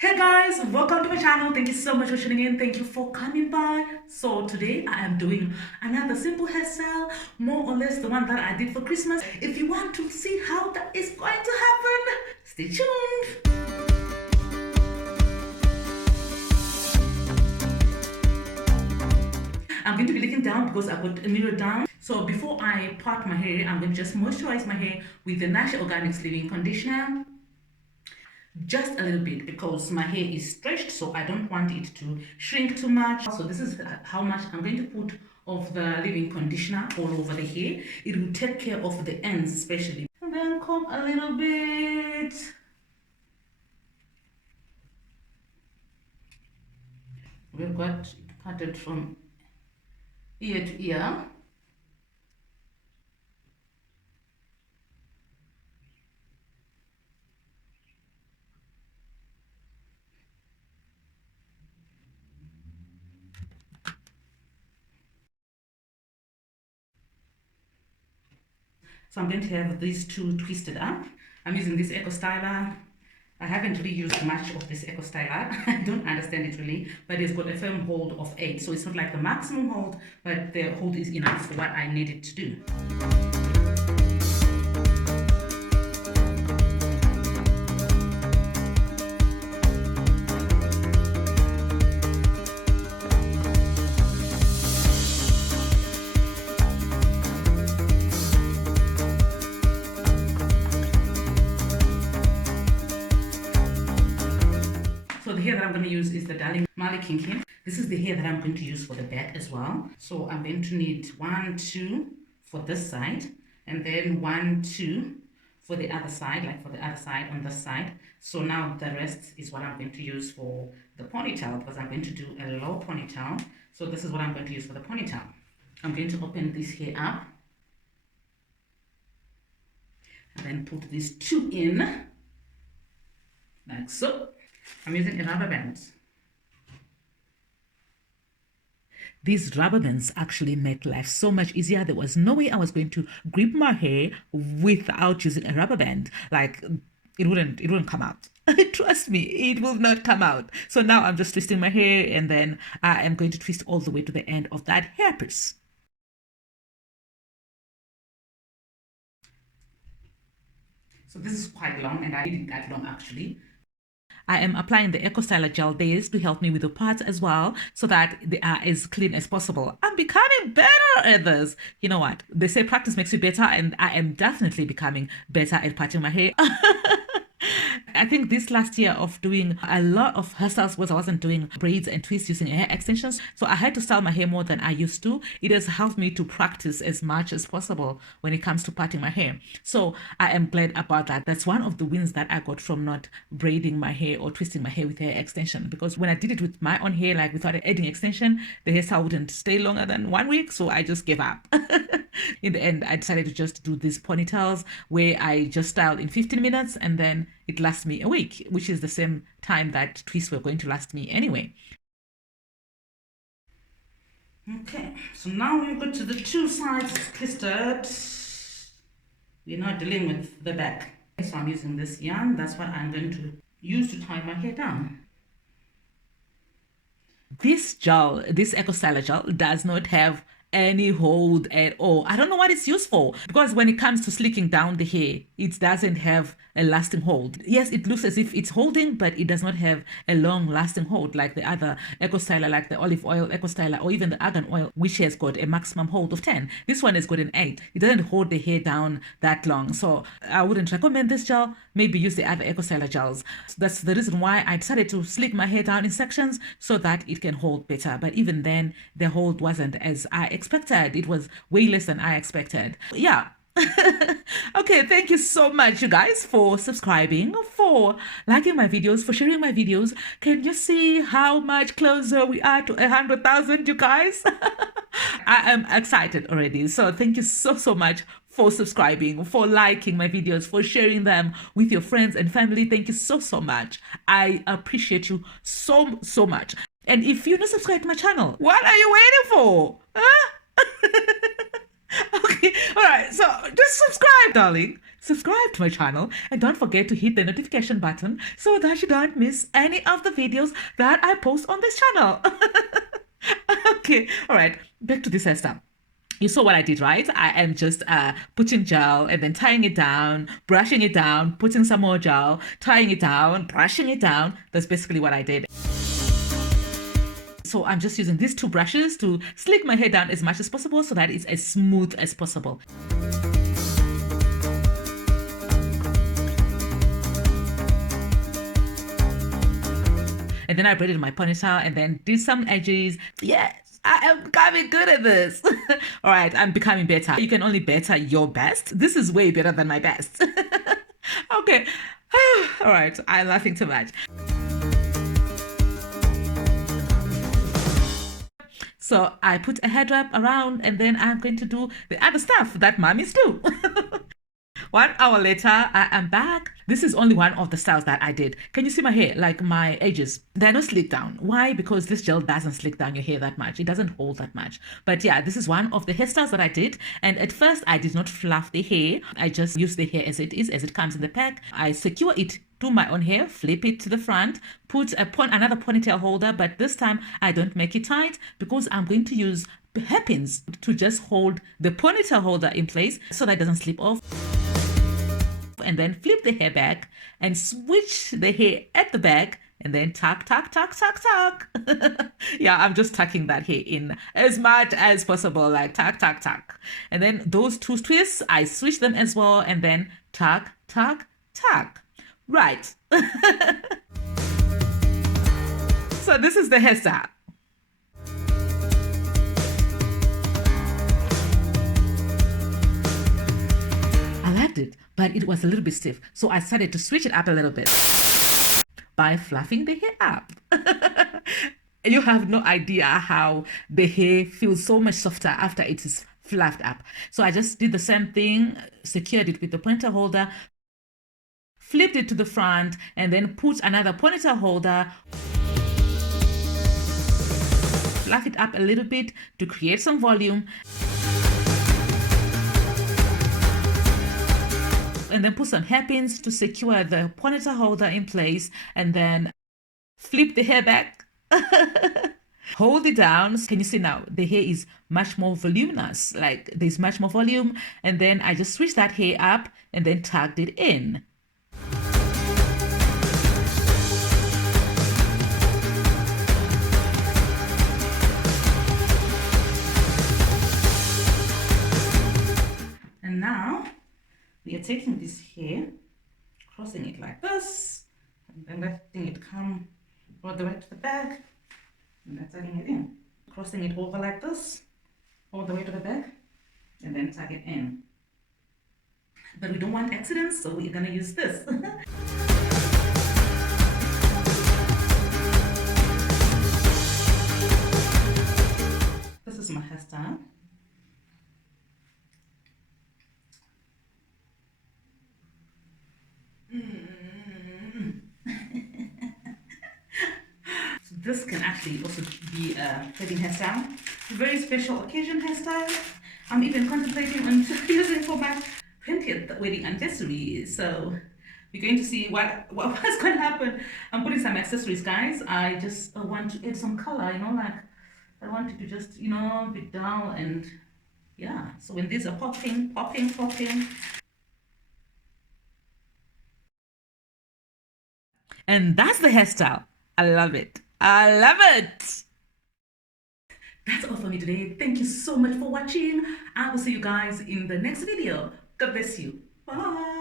Hey guys, welcome to my channel. Thank you so much for tuning in. Thank you for coming by. So today I am doing another simple hairstyle, more or less the one that I did for Christmas. If you want to see how that is going to happen, stay tuned. I'm going to be looking down because I put a mirror down. So before I part my hair, I'm going to just moisturize my hair with the Natural Organics Leave-In Conditioner. Just a little bit because my hair is stretched, so I don't want it to shrink too much. So this is how much I'm going to put of the leave-in conditioner all over the hair. It will take care of the ends especially. And then comb a little bit. We've got parted from ear to ear. So I'm going to have these two twisted up. I'm using this Eco Styler. I haven't really used much of this Eco Styler. I don't understand it really, but it's got a firm hold of 8. So it's not like the maximum hold, but the hold is enough for what I need it to do. So the hair that I'm going to use is the Darling Mali Kinkin. This is the hair that I'm going to use for the back as well. So I'm going to need 1, 2 for this side, and then 1, 2 for the other side, like for the other side on this side. So now the rest is what I'm going to use for the ponytail, because I'm going to do a low ponytail. So this is what I'm going to use for the ponytail. I'm going to open this hair up and then put these 2 in, like so. I'm using a rubber band. These rubber bands actually make life so much easier. There was no way I was going to grip my hair without using a rubber band. Like it wouldn't come out. Trust me, it will not come out. So now I'm just twisting my hair, and then I am going to twist all the way to the end of that hairpiece. So this is quite long, and I didn't that long actually. I am applying the Eco Styler gel base to help me with the parts as well, so that they are as clean as possible. I'm becoming better at this. You know what? They say practice makes you better, and I am definitely becoming better at parting my hair. I think this last year of doing a lot of hairstyles was I wasn't doing braids and twists using hair extensions. So I had to style my hair more than I used to. It has helped me to practice as much as possible when it comes to parting my hair. So I am glad about that. That's one of the wins that I got from not braiding my hair or twisting my hair with hair extension. Because when I did it with my own hair, like without adding extension, the hairstyle wouldn't stay longer than 1 week. So I just gave up. In the end, I decided to just do these ponytails where I just styled in 15 minutes and then it lasts me a week, which is the same time that twists were going to last me anyway. Okay, so now we've got to the 2 sides twisted. We're not dealing with the back. So I'm using this yarn. That's what I'm going to use to tie my hair down. This gel, this Eco Styler gel, does not have any hold at all. I don't know what it's used for, because when it comes to slicking down the hair, it doesn't have a lasting hold. Yes, it looks as if it's holding, but it does not have a long lasting hold like the other Eco Styler, like the olive oil Eco Styler, or even the argan oil, which has got a maximum hold of 10. This one has got an 8. It doesn't hold the hair down that long. So I wouldn't recommend this gel. Maybe use the other Eco Styler gels. So that's the reason why I decided to slick my hair down in sections so that it can hold better. But even then, the hold wasn't as I expected. It was way less than I expected. Yeah. Okay, thank you so much, you guys, for subscribing, for liking my videos, for sharing my videos. Can you see how much closer we are to 100,000, you guys? I am excited already. So thank you so much for subscribing, for liking my videos, for sharing them with your friends and family. Thank you so much. I appreciate you so much. And if you're not subscribed to my channel, what are you waiting for? Huh? Okay, all right. So just subscribe, darling. Subscribe to my channel and don't forget to hit the notification button so that you don't miss any of the videos that I post on this channel. Okay, all right. Back to this hairstyle. You saw what I did, right? I am just putting gel and then tying it down, brushing it down, putting some more gel, tying it down, brushing it down. That's basically what I did. So I'm just using these two brushes to slick my hair down as much as possible so that it's as smooth as possible. And then I braided my ponytail and then did some edges. Yes, I am becoming good at this. All right, I'm becoming better. You can only better your best. This is way better than my best. Okay. All right, I'm laughing too much. So I put a head wrap around and then I'm going to do the other stuff that mommies do. 1 hour later, I am back. This is only one of the styles that I did. Can you see my hair? Like my edges, they're not slicked down. Why? Because this gel doesn't slick down your hair that much. It doesn't hold that much. But yeah, this is one of the hairstyles that I did. And at first, I did not fluff the hair. I just used the hair as it is, as it comes in the pack. I secure it to my own hair, flip it to the front, put another ponytail holder, but this time I don't make it tight because I'm going to use hairpins to just hold the ponytail holder in place so that it doesn't slip off. And then flip the hair back and switch the hair at the back and then tuck, tuck, tuck, tuck, tuck. Yeah, I'm just tucking that hair in as much as possible, like tuck, tuck, tuck. And then those two twists, I switch them as well and then tuck, tuck, tuck. Right. So this is the hairstyle. I liked it, but it was a little bit stiff. So I started to switch it up a little bit by fluffing the hair up. You have no idea how the hair feels so much softer after it is fluffed up. So I just did the same thing, secured it with the ponytail holder, flipped it to the front, and then put another ponytail holder, fluff it up a little bit to create some volume, and then put some hairpins to secure the ponytail holder in place, and then flip the hair back, hold it down. Can you see now? The hair is much more voluminous, like there's much more volume, and then I just switched that hair up and then tucked it in. And now we are taking this hair, crossing it like this, and then letting it come all the way to the back, and then tucking it in. Crossing it over like this, all the way to the back, and then tuck it in. But we don't want accidents, so we're gonna use this. This is my hairstyle. This can actually also be a wedding hairstyle. Very special occasion hairstyle. I'm even contemplating on using for my 20th wedding anniversary. So we're going to see what's going to happen. I'm putting some accessories, guys. I just want to add some color, like I want it to just, be dull and yeah. So when these are popping. And that's the hairstyle. I love it. I love it. That's all for me today. Thank you so much for watching. I will see you guys in the next video. God bless you. Bye.